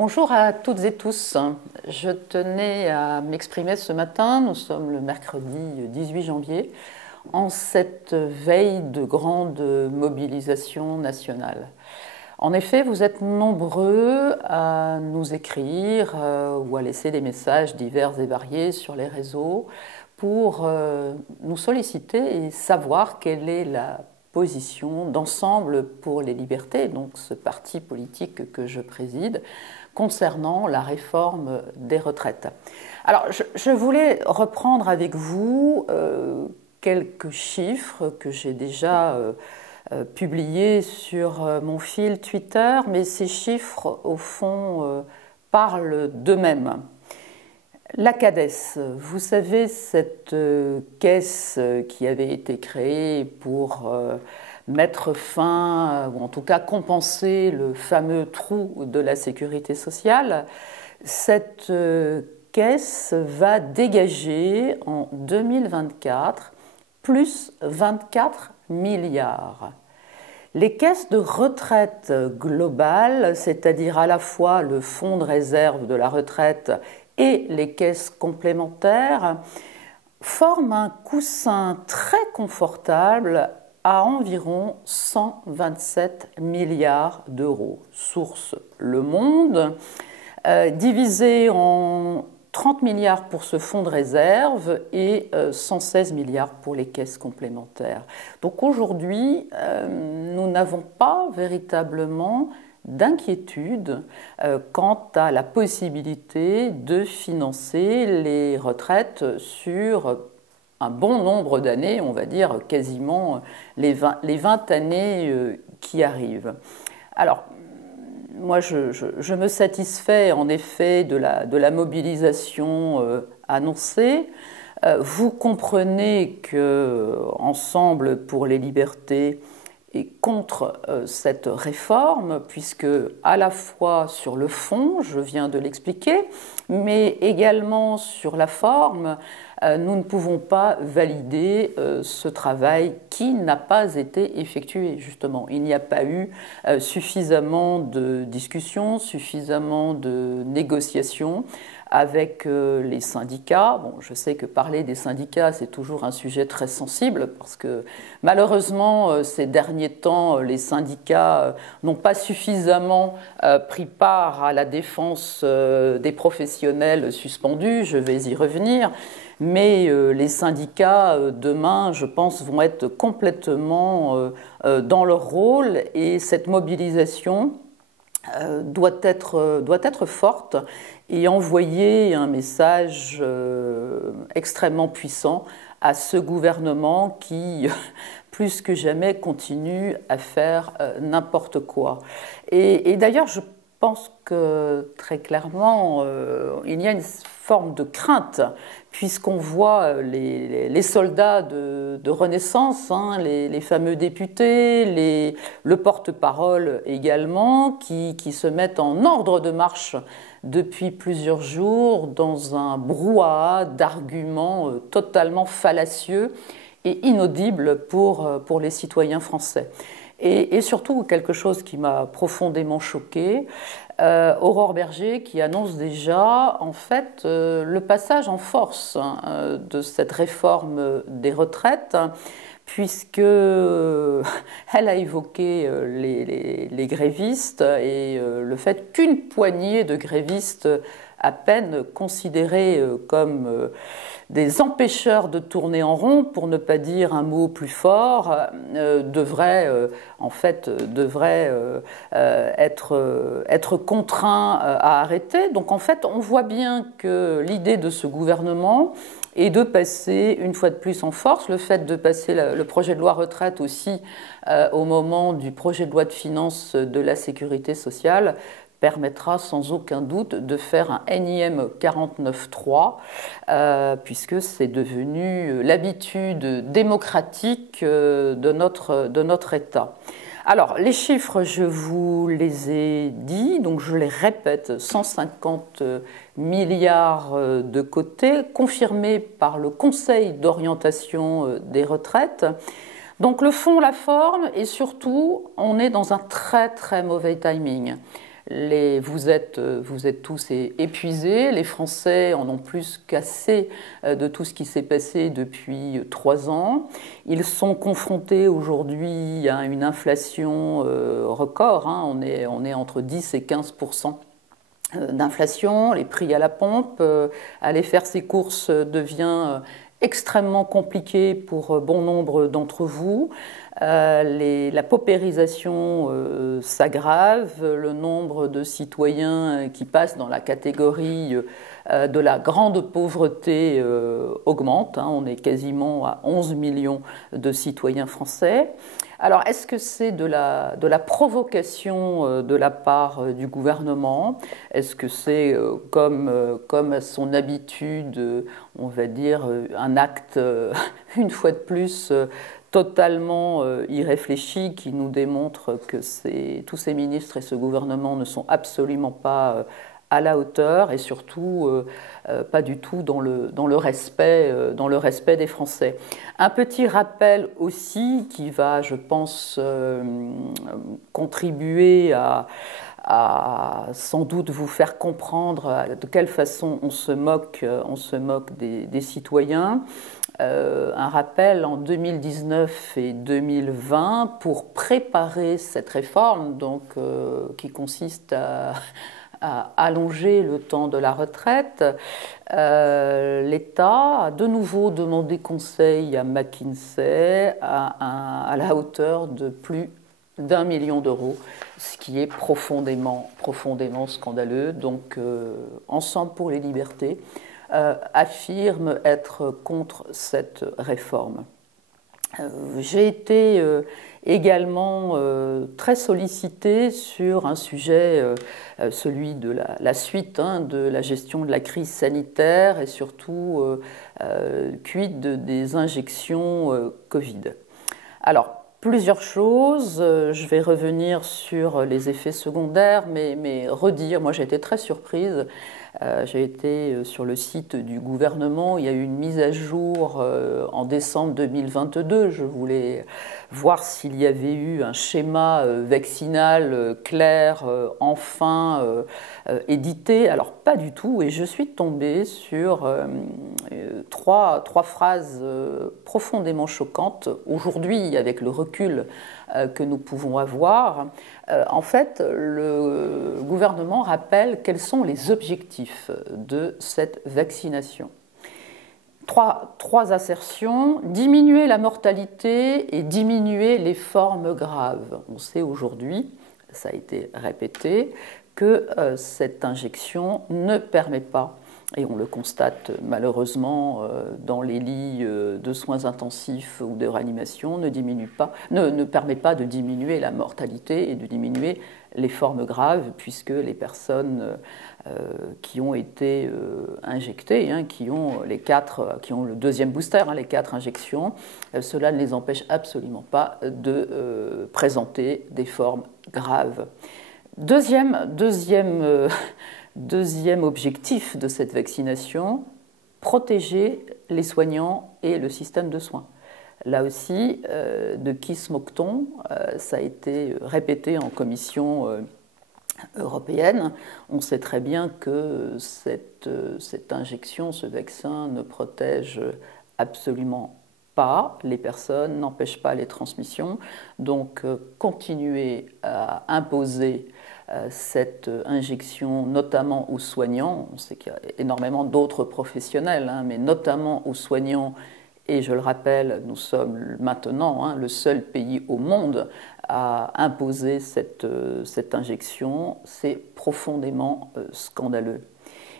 Bonjour à toutes et tous. Je tenais à m'exprimer ce matin, nous sommes le mercredi 18 janvier, en cette veille de grande mobilisation nationale. En effet, vous êtes nombreux à nous écrire ou à laisser des messages divers et variés sur les réseaux pour nous solliciter et savoir quelle est la position d'Ensemble pour les libertés, donc ce parti politique que je préside, concernant la réforme des retraites. Alors, je voulais reprendre avec vous quelques chiffres que j'ai déjà publiés sur mon fil Twitter, mais ces chiffres, au fond, parlent d'eux-mêmes. La CADES, vous savez, cette caisse qui avait été créée pour mettre fin, ou en tout cas compenser le fameux trou de la sécurité sociale, cette caisse va dégager en 2024 plus 24 milliards. Les caisses de retraite globales, c'est-à-dire à la fois le fonds de réserve de la retraite et les caisses complémentaires, forment un coussin très confortable à environ 127 milliards d'euros. Source Le Monde, divisé en 30 milliards pour ce fonds de réserve et 116 milliards pour les caisses complémentaires. Donc aujourd'hui, nous n'avons pas véritablement d'inquiétude quant à la possibilité de financer les retraites sur un bon nombre d'années, on va dire quasiment les 20 années qui arrivent. Alors, moi, je me satisfais en effet de la mobilisation annoncée. Vous comprenez que Ensemble pour les libertés est contre cette réforme, puisque à la fois sur le fond, je viens de l'expliquer, mais également sur la forme, nous ne pouvons pas valider ce travail qui n'a pas été effectué, justement. Il n'y a pas eu suffisamment de discussions, suffisamment de négociations avec les syndicats. Bon, je sais que parler des syndicats, c'est toujours un sujet très sensible parce que malheureusement, ces derniers temps, les syndicats n'ont pas suffisamment pris part à la défense des professionnels suspendus. Je vais y revenir. Mais les syndicats, demain, je pense, vont être complètement dans leur rôle et cette mobilisation doit être forte et envoyer un message extrêmement puissant à ce gouvernement qui, plus que jamais, continue à faire n'importe quoi. Et d'ailleurs, je pense que très clairement, il y a une forme de crainte, puisqu'on voit les soldats de Renaissance, hein, les fameux députés, le porte-parole également, qui se mettent en ordre de marche depuis plusieurs jours dans un brouhaha d'arguments totalement fallacieux et inaudibles pour les citoyens français. Et surtout, quelque chose qui m'a profondément choquée, Aurore Bergé qui annonce déjà en fait le passage en force de cette réforme des retraites, puisque elle a évoqué les grévistes et le fait qu'une poignée de grévistes à peine considérés comme des empêcheurs de tourner en rond, pour ne pas dire un mot plus fort, devraient être contraints à arrêter. Donc en fait, on voit bien que l'idée de ce gouvernement est de passer une fois de plus en force, le fait de passer le projet de loi retraite aussi au moment du projet de loi de finances de la sécurité sociale, permettra sans aucun doute de faire un énième 49.3, puisque c'est devenu l'habitude démocratique de notre État. Alors, les chiffres, je vous les ai dit, donc je les répète, 150 milliards de côté, confirmés par le Conseil d'orientation des retraites. Donc le fond, la forme, et surtout, on est dans un très très mauvais timing. Vous êtes tous épuisés, les Français en ont plus qu'assez de tout ce qui s'est passé depuis 3 ans. Ils sont confrontés aujourd'hui à une inflation record, hein. On est entre 10 et 15% d'inflation, les prix à la pompe. Aller faire ses courses devient extrêmement compliqué pour bon nombre d'entre vous. La paupérisation s'aggrave, le nombre de citoyens qui passent dans la catégorie de la grande pauvreté augmente, hein. On est quasiment à 11 millions de citoyens français. Alors, est-ce que c'est de la provocation de la part du gouvernement? Est-ce que c'est, comme à son habitude, on va dire, un acte, une fois de plus, totalement irréfléchi, qui nous démontre que tous ces ministres et ce gouvernement ne sont absolument pas à la hauteur, et surtout pas du tout dans le respect des Français. Un petit rappel aussi qui va, je pense, contribuer à sans doute vous faire comprendre de quelle façon on se moque des citoyens. Un rappel, en 2019 et 2020, pour préparer cette réforme, donc, qui consiste à allonger le temps de la retraite, l'État a de nouveau demandé conseil à McKinsey à la hauteur de plus d'1 million d'euros, ce qui est profondément scandaleux. Donc, Ensemble pour les libertés affirme être contre cette réforme. J'ai été également très sollicitée sur un sujet, celui de la suite, hein, de la gestion de la crise sanitaire, et surtout quid des injections Covid. Alors, plusieurs choses. Je vais revenir sur les effets secondaires, mais redire, moi j'ai été très surprise. J'ai été sur le site du gouvernement, il y a eu une mise à jour en décembre 2022. Je voulais voir s'il y avait eu un schéma vaccinal clair, enfin édité. Alors pas du tout, et je suis tombée sur trois phrases profondément choquantes. Aujourd'hui, avec le recul que nous pouvons avoir, en fait, le gouvernement rappelle quels sont les objectifs de cette vaccination. Trois assertions: diminuer la mortalité et diminuer les formes graves. On sait aujourd'hui, ça a été répété, que cette injection ne permet pas, et on le constate malheureusement dans les lits de soins intensifs ou de réanimation, ne permet pas de diminuer la mortalité et de diminuer les formes graves, puisque les personnes qui ont été injectées, hein, qui ont le deuxième booster, hein, les 4 injections, cela ne les empêche absolument pas de présenter des formes graves. Deuxième objectif de cette vaccination: protéger les soignants et le système de soins. Là aussi, de qui se moque-t-on? Ça a été répété en commission européenne. On sait très bien que cette injection, ce vaccin, ne protège absolument pas les personnes, n'empêche pas les transmissions. Donc, continuer à imposer cette injection, notamment aux soignants. On sait qu'il y a énormément d'autres professionnels, hein, mais notamment aux soignants. Et je le rappelle, nous sommes maintenant, hein, le seul pays au monde à imposer cette injection. C'est profondément scandaleux.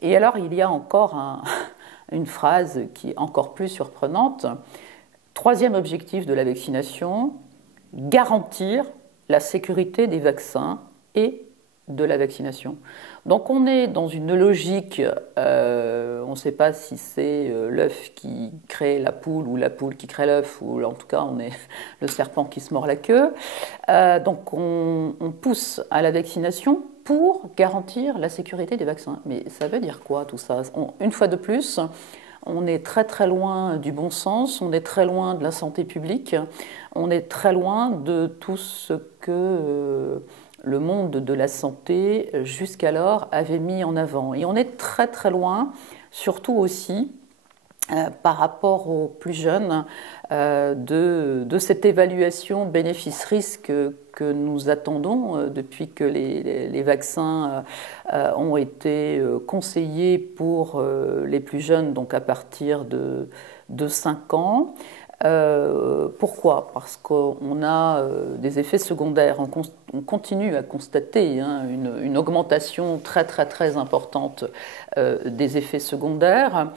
Et alors, il y a encore une phrase qui est encore plus surprenante. Troisième objectif de la vaccination: garantir la sécurité des vaccins et de la vaccination. Donc on est dans une logique, on ne sait pas si c'est l'œuf qui crée la poule ou la poule qui crée l'œuf, ou en tout cas on est le serpent qui se mord la queue. Donc on pousse à la vaccination pour garantir la sécurité des vaccins. Mais ça veut dire quoi tout ça? Une fois de plus, on est très très loin du bon sens, on est très loin de la santé publique, on est très loin de tout ce que le monde de la santé jusqu'alors avait mis en avant. Et on est très très loin, surtout aussi par rapport aux plus jeunes, de cette évaluation bénéfice-risque que nous attendons depuis que les vaccins ont été conseillés pour les plus jeunes, donc à partir de 5 ans. Pourquoi? Parce qu'on a des effets secondaires. On continue à constater une augmentation très très très importante des effets secondaires.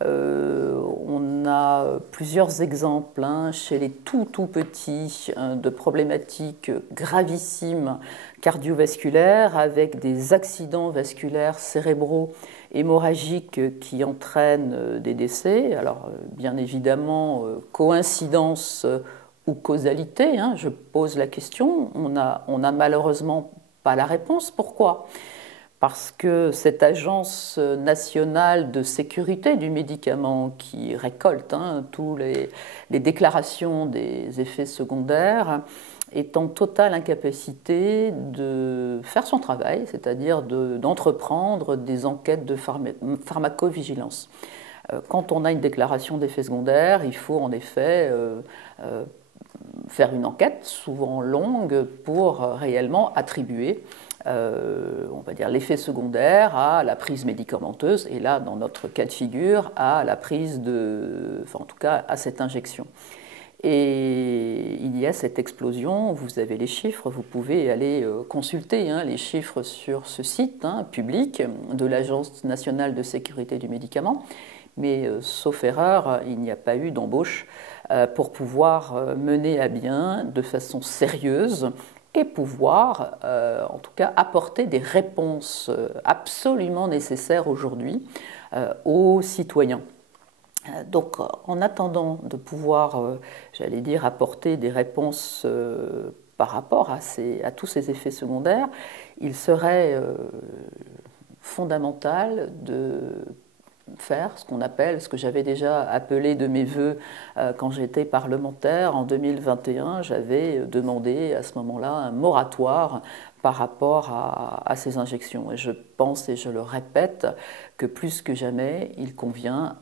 On a plusieurs exemples chez les tout petits de problématiques gravissimes cardiovasculaires avec des accidents vasculaires cérébraux hémorragiques qui entraînent des décès. Alors bien évidemment, coïncidence ou causalité, je pose la question, on n'a malheureusement pas la réponse. Pourquoi? Parce que cette agence nationale de sécurité du médicament qui récolte toutes les déclarations des effets secondaires est en totale incapacité de faire son travail, c'est-à-dire d'entreprendre des enquêtes de pharmacovigilance. Quand on a une déclaration d'effets secondaires, il faut en effet faire une enquête, souvent longue, pour réellement attribuer on va dire l'effet secondaire à la prise médicamenteuse et là dans notre cas de figure à la prise en tout cas à cette injection. Et il y a cette explosion, vous avez les chiffres, vous pouvez aller consulter les chiffres sur ce site public de l'Agence nationale de sécurité du médicament, mais sauf erreur, il n'y a pas eu d'embauche pour pouvoir mener à bien de façon sérieuse et pouvoir, en tout cas, apporter des réponses absolument nécessaires aujourd'hui aux citoyens. Donc, en attendant de pouvoir, j'allais dire, apporter des réponses par rapport à tous ces effets secondaires, il serait fondamental de faire ce qu'on appelle, ce que j'avais déjà appelé de mes voeux quand j'étais parlementaire en 2021, j'avais demandé à ce moment-là un moratoire par rapport à ces injections. Et je pense, et je le répète, que plus que jamais, il convient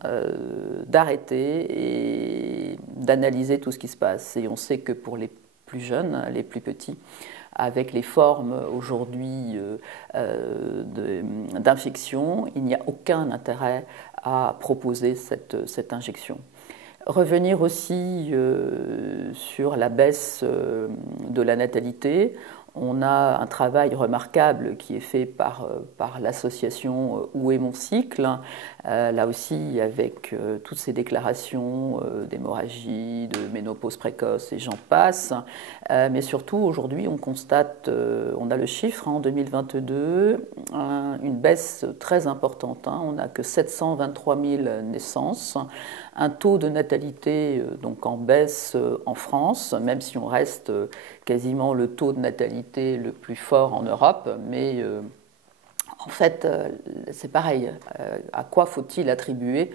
d'arrêter et d'analyser tout ce qui se passe. Et on sait que pour les plus jeunes, les plus petits, avec les formes aujourd'hui d'infection, il n'y a aucun intérêt à proposer cette injection. Revenir aussi sur la baisse de la natalité. On a un travail remarquable qui est fait par l'association Où est mon cycle, là aussi avec toutes ces déclarations d'hémorragie, de ménopause précoce et j'en passe. Mais surtout aujourd'hui on constate, on a le chiffre en 2022, une baisse très importante. On n'a que 723 000 naissances, un taux de natalité donc en baisse en France, même si on reste quasiment le taux de natalité le plus fort en Europe, mais en fait, c'est pareil. À quoi faut-il attribuer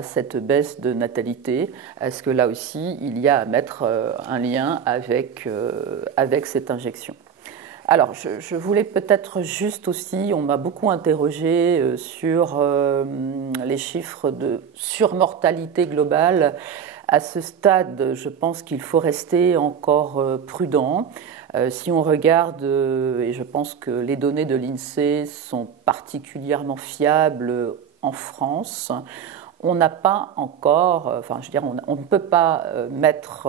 cette baisse de natalité? Est-ce que là aussi, il y a à mettre un lien avec cette injection? Alors, je voulais peut-être juste aussi, on m'a beaucoup interrogé sur les chiffres de surmortalité globale. À ce stade, je pense qu'il faut rester encore prudent. Si on regarde, et je pense que les données de l'INSEE sont particulièrement fiables en France, on n'a pas encore, enfin je veux dire, on ne peut pas mettre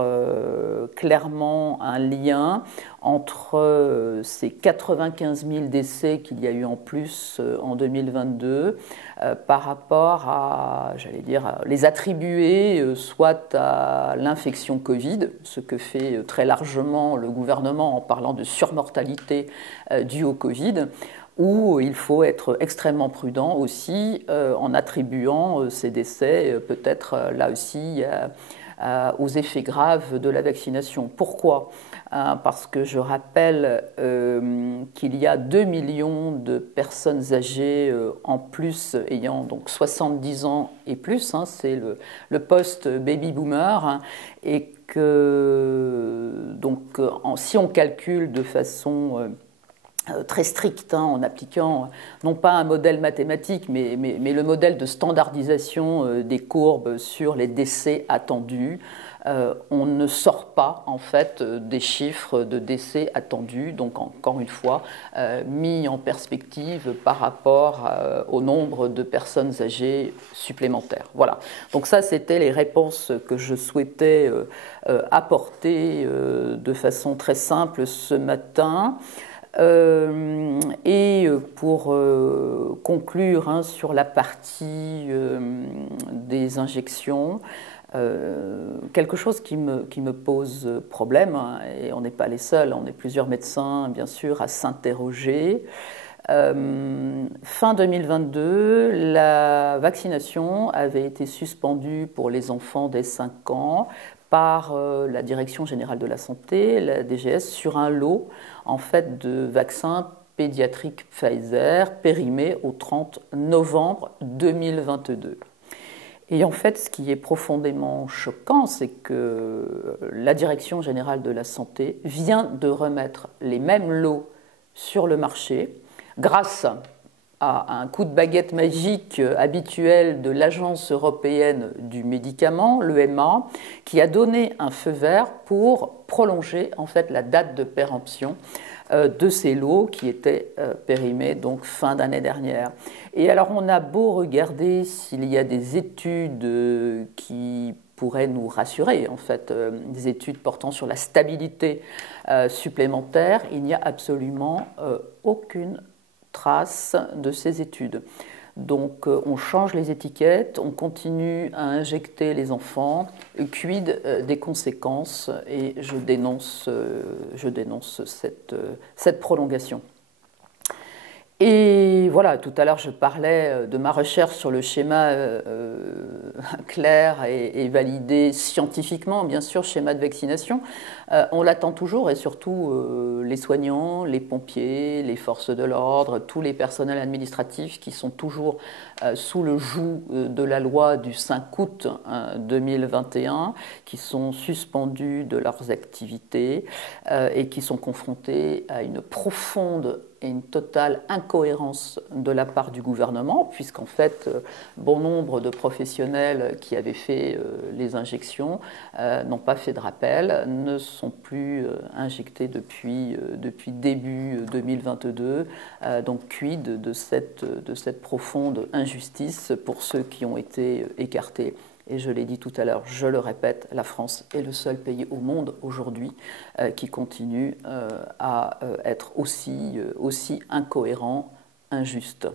clairement un lien entre ces 95 000 décès qu'il y a eu en plus en 2022 par rapport à, j'allais dire, les attribuer soit à l'infection Covid, ce que fait très largement le gouvernement en parlant de surmortalité due au Covid, où il faut être extrêmement prudent aussi en attribuant ces décès peut-être là aussi aux effets graves de la vaccination. Pourquoi ? Parce que je rappelle qu'il y a 2 millions de personnes âgées en plus ayant donc 70 ans et plus, c'est le post-baby boomer, et que donc si on calcule de façon très strict, hein, en appliquant non pas un modèle mathématique, mais le modèle de standardisation des courbes sur les décès attendus. On ne sort pas en fait des chiffres de décès attendus, donc encore une fois mis en perspective par rapport au nombre de personnes âgées supplémentaires. Voilà, donc ça c'était les réponses que je souhaitais apporter de façon très simple ce matin. Et pour conclure hein, sur la partie des injections, quelque chose qui me pose problème, hein, et on n'est pas les seuls, on est plusieurs médecins bien sûr à s'interroger. Fin 2022, la vaccination avait été suspendue pour les enfants dès 5 ans par la Direction générale de la santé, la DGS, sur un lot en fait, de vaccins pédiatriques Pfizer périmés au 30 novembre 2022. Et en fait, ce qui est profondément choquant, c'est que la Direction générale de la santé vient de remettre les mêmes lots sur le marché grâce à un coup de baguette magique habituel de l'Agence européenne du médicament, l'EMA, qui a donné un feu vert pour prolonger en fait la date de péremption de ces lots qui étaient périmés donc fin d'année dernière. Et alors on a beau regarder s'il y a des études qui pourraient nous rassurer, en fait, des études portant sur la stabilité supplémentaire, il n'y a absolument aucune trace de ces études. Donc on change les étiquettes, on continue à injecter les enfants, quid des conséquences, et je dénonce cette prolongation. Et voilà, tout à l'heure je parlais de ma recherche sur le schéma clair et validé scientifiquement, bien sûr, schéma de vaccination. On l'attend toujours, et surtout les soignants, les pompiers, les forces de l'ordre, tous les personnels administratifs qui sont toujours sous le joug de la loi du 5 août 2021, qui sont suspendus de leurs activités et qui sont confrontés à une profonde et une totale incohérence de la part du gouvernement, puisqu'en fait, bon nombre de professionnels qui avaient fait les injections n'ont pas fait de rappel, ne sont plus injectés depuis début 2022. Donc, quid de cette profonde injustice pour ceux qui ont été écartés? Et je l'ai dit tout à l'heure, je le répète, la France est le seul pays au monde aujourd'hui qui continue à être aussi incohérent, injuste.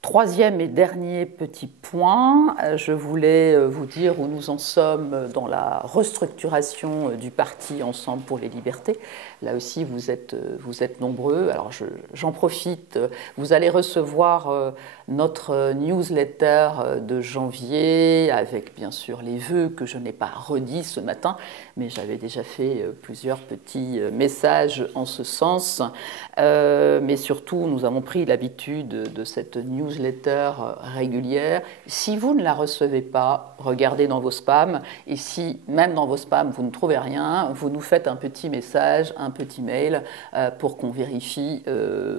Troisième et dernier petit point, je voulais vous dire où nous en sommes dans la restructuration du parti Ensemble pour les libertés. Là aussi, vous êtes nombreux. Alors j'en profite, vous allez recevoir notre newsletter de janvier avec bien sûr les vœux que je n'ai pas redits ce matin, mais j'avais déjà fait plusieurs petits messages en ce sens. Mais surtout, nous avons pris l'habitude de cette newsletter régulière. Si vous ne la recevez pas, regardez dans vos spams, et si même dans vos spams vous ne trouvez rien, vous nous faites un petit message, un petit mail pour qu'on vérifie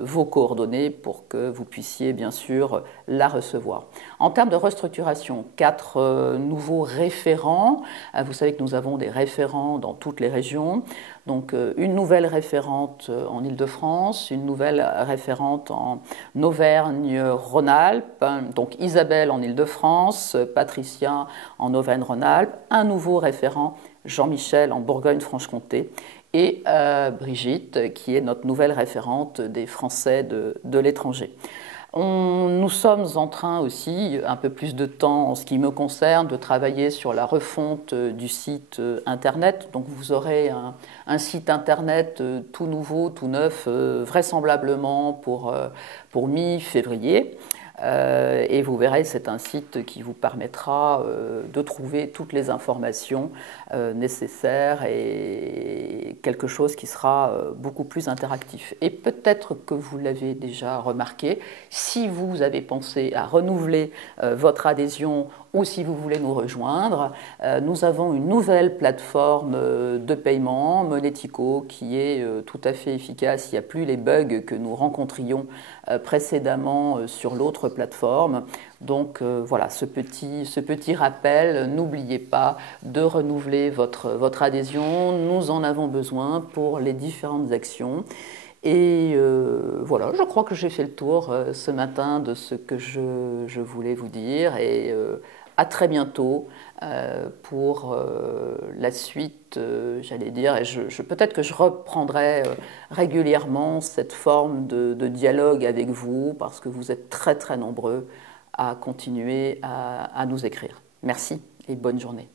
vos coordonnées pour que vous puissiez bien sûr la recevoir. En termes de restructuration, 4 nouveaux référents. Vous savez que nous avons des référents dans toutes les régions. Donc une nouvelle référente en Île-de-France, une nouvelle référente en Auvergne-Rhône-Alpes, donc Isabelle en Île-de-France, Patricia en Auvergne-Rhône-Alpes, un nouveau référent, Jean-Michel en Bourgogne-Franche-Comté, et Brigitte, qui est notre nouvelle référente des Français de l'étranger. Nous sommes en train aussi, un peu plus de temps en ce qui me concerne, de travailler sur la refonte du site internet. Donc vous aurez un site internet tout nouveau, tout neuf, vraisemblablement pour mi-février. Et vous verrez, c'est un site qui vous permettra de trouver toutes les informations nécessaires et quelque chose qui sera beaucoup plus interactif. Et peut-être que vous l'avez déjà remarqué, si vous avez pensé à renouveler votre adhésion ou si vous voulez nous rejoindre, nous avons une nouvelle plateforme de paiement, Monetico, qui est tout à fait efficace. Il n'y a plus les bugs que nous rencontrions précédemment sur l'autre plateforme. Donc voilà, ce petit rappel, n'oubliez pas de renouveler votre adhésion. Nous en avons besoin pour les différentes actions. Et voilà, je crois que j'ai fait le tour ce matin de ce que je voulais vous dire. Et à très bientôt pour la suite, j'allais dire. Et peut-être que je reprendrai régulièrement cette forme de dialogue avec vous parce que vous êtes très très nombreux à continuer à nous écrire. Merci et bonne journée.